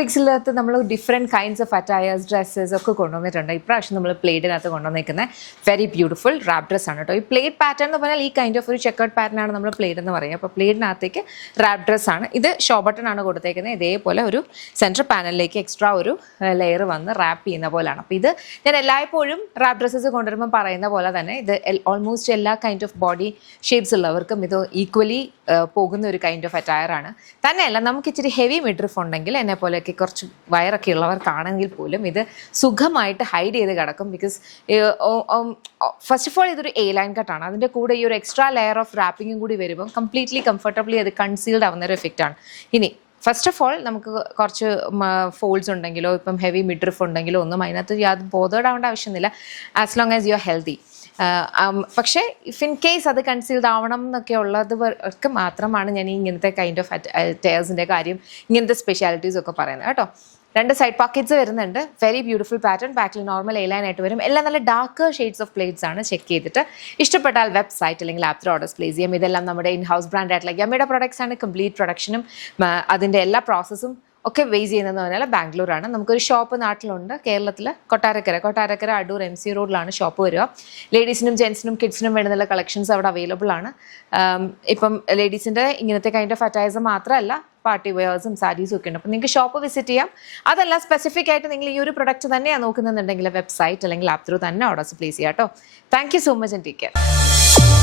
ഫാബ്രിക്സിനകത്ത് നമ്മൾ different kinds of attires dresses ഒക്കെ കൊണ്ടുവന്നിട്ടുണ്ട്. ഇപ്രാവശ്യം നമ്മൾ പ്ലേഡിനകത്ത് കൊണ്ടുവന്നിരിക്കുന്നത് വെരി ബ്യൂട്ടിഫുൾ റാപ്പ് ഡ്രസ് ആണ് കേട്ടോ. ഈ പ്ലേഡ് പാറ്റേൺ എന്ന് പറഞ്ഞാൽ ഈ കൈൻഡ് ഓഫ് ഒരു ചെക്കേർഡ് പാറ്റേൺ ആണ് നമ്മൾ പ്ലേഡ് എന്ന് പറയുക. അപ്പോൾ പ്ലേഡിനകത്തേക്ക് റാപ്പ് ഡ്രസ് ആണ്. ഇത് ഷോ ബട്ടൺ ആണ് കൊടുത്തേക്കുന്നത്. ഇതേപോലെ ഒരു സെൻട്രൽ പാനലിലേക്ക് എക്സ്ട്രാ ഒരു ലെയർ വന്ന് റാപ്പ് ചെയ്യുന്ന പോലെയാണ്. അപ്പോൾ ഇത് ഞാൻ എല്ലായ്പ്പോഴും റാപ്പ് ഡ്രസ്സസ് കൊണ്ടുവരുമ്പോൾ പറയുന്ന പോലെ തന്നെ ഇത് ഓൾമോസ്റ്റ് എല്ലാ കൈൻഡ് ഓഫ് ബോഡി ഷേപ്സ് ഉള്ളവർക്കും ഇത് ഈക്വലി പോകുന്ന ഒരു കൈൻഡ് ഓഫ് അറ്റയർ ആണ്. തന്നെയല്ല നമുക്ക് ഇച്ചിരി ഹെവി മിഡ്രിഫ് ഉണ്ടെങ്കിൽ എന്നെ പോലെയൊക്കെ കുറച്ച് വയറൊക്കെ ഉള്ളവർക്കാണെങ്കിൽ പോലും ഇത് സുഖമായിട്ട് ഹൈഡ് ചെയ്ത് കിടക്കും. ബിക്കോസ് ഫസ്റ്റ് ഓഫ് ഓൾ ഇതൊരു എ ലൈൻ കട്ടാണ്. അതിൻ്റെ കൂടെ ഈ ഒരു എക്സ്ട്രാ ലെയർ ഓഫ് റാപ്പിങ്ങും കൂടി വരുമ്പോൾ കംപ്ലീറ്റ്ലി കംഫർട്ടബിളി അത് കൺസീൽഡ് ആവുന്ന ഒരു എഫക്റ്റ് ആണ്. ഇനി ഫസ്റ്റ് ഓഫ് ഓൾ നമുക്ക് കുറച്ച് ഫോൾഡ്സ് ഉണ്ടെങ്കിലോ ഇപ്പം ഹെവി മിഡ്രിഫ് ഉണ്ടെങ്കിലോ ഒന്നും അതിനകത്ത് യാതൊരു ബോധേഡ് ആവേണ്ട ആവശ്യമൊന്നുമില്ല, as long as you are healthy. പക്ഷേ ഇഫ് ഇൻ കേസ് അത് കൺസീൽഡ് ആവണം എന്നൊക്കെ ഉള്ളവർക്ക് മാത്രമാണ് ഞാൻ ഇങ്ങനത്തെ കൈൻഡ് ഓഫ് ടയേഴ്സിൻ്റെ കാര്യം, ഇങ്ങനത്തെ സ്പെഷ്യാലിറ്റീസ് ഒക്കെ പറയുന്നത് കേട്ടോ. 2 സൈഡ് പോക്കറ്റ്സ് വരുന്നുണ്ട്. Very beautiful pattern. ബാക്കിൽ നോർമൽ എ ലൈൻ ആയിട്ട് വരും. എല്ലാം നല്ല ഡാർക്ക് ഷെയ്ഡ്സ് ഓഫ് പ്ലേറ്റ്സ് ആണ്. ചെക്ക് ചെയ്തിട്ട് ഇഷ്ടപ്പെട്ടാൽ വെബ്സൈറ്റ് അല്ലെങ്കിൽ ആപ്പ് ഓർഡേഴ്സ് പ്ലേസ് ചെയ്യാം. ഇതെല്ലാം നമ്മുടെ ഇൻ ഹൗസ് ബ്രാൻഡ് ആയിട്ടുള്ള യമ്മയുടെ പ്രൊഡക്ട്സ് ആണ്. കംപ്ലീറ്റ് പ്രൊഡക്ഷനും അതിൻ്റെ എല്ലാ പ്രോസസ്സും ഒക്കെ ബേസ് ചെയ്യുന്നതെന്ന് പറഞ്ഞാൽ ബാംഗ്ലൂരാണ്. നമുക്കൊരു ഷോപ്പ് നാട്ടിലുണ്ട്, കേരളത്തിൽ കൊട്ടാരക്കര അടൂർ MC റോഡിലാണ് ഷോപ്പ് വരിക. ലേഡീസിനും ജെൻസിനും കിഡ്സിനും വേണ്ടുന്ന കളക്ഷൻസ് അവിടെ അവൈലബിൾ ആണ്. ഇപ്പം ലേഡീസിൻ്റെ ഇങ്ങനത്തെ കൈൻഡ് ഓഫ് അറ്റയേഴ്സ് മാത്രമല്ല പാർട്ടി വെയേഴ്സും സാരീസും ഒക്കെ ഉണ്ട്. അപ്പോൾ നിങ്ങൾക്ക് ഷോപ്പ് വിസിറ്റ് ചെയ്യാം. അതല്ല സ്പെസിഫിക് ആയിട്ട് നിങ്ങൾ ഈ ഒരു പ്രൊഡക്റ്റ് തന്നെയാണ് നോക്കുന്നുണ്ടെങ്കിൽ വെബ്സൈറ്റ് അല്ലെങ്കിൽ ആപ്പ് ത്രൂ തന്നെ ഓർഡേഴ്സ് പ്ലേസ് ചെയ്യാം കേട്ടോ. Thank you so much and take care.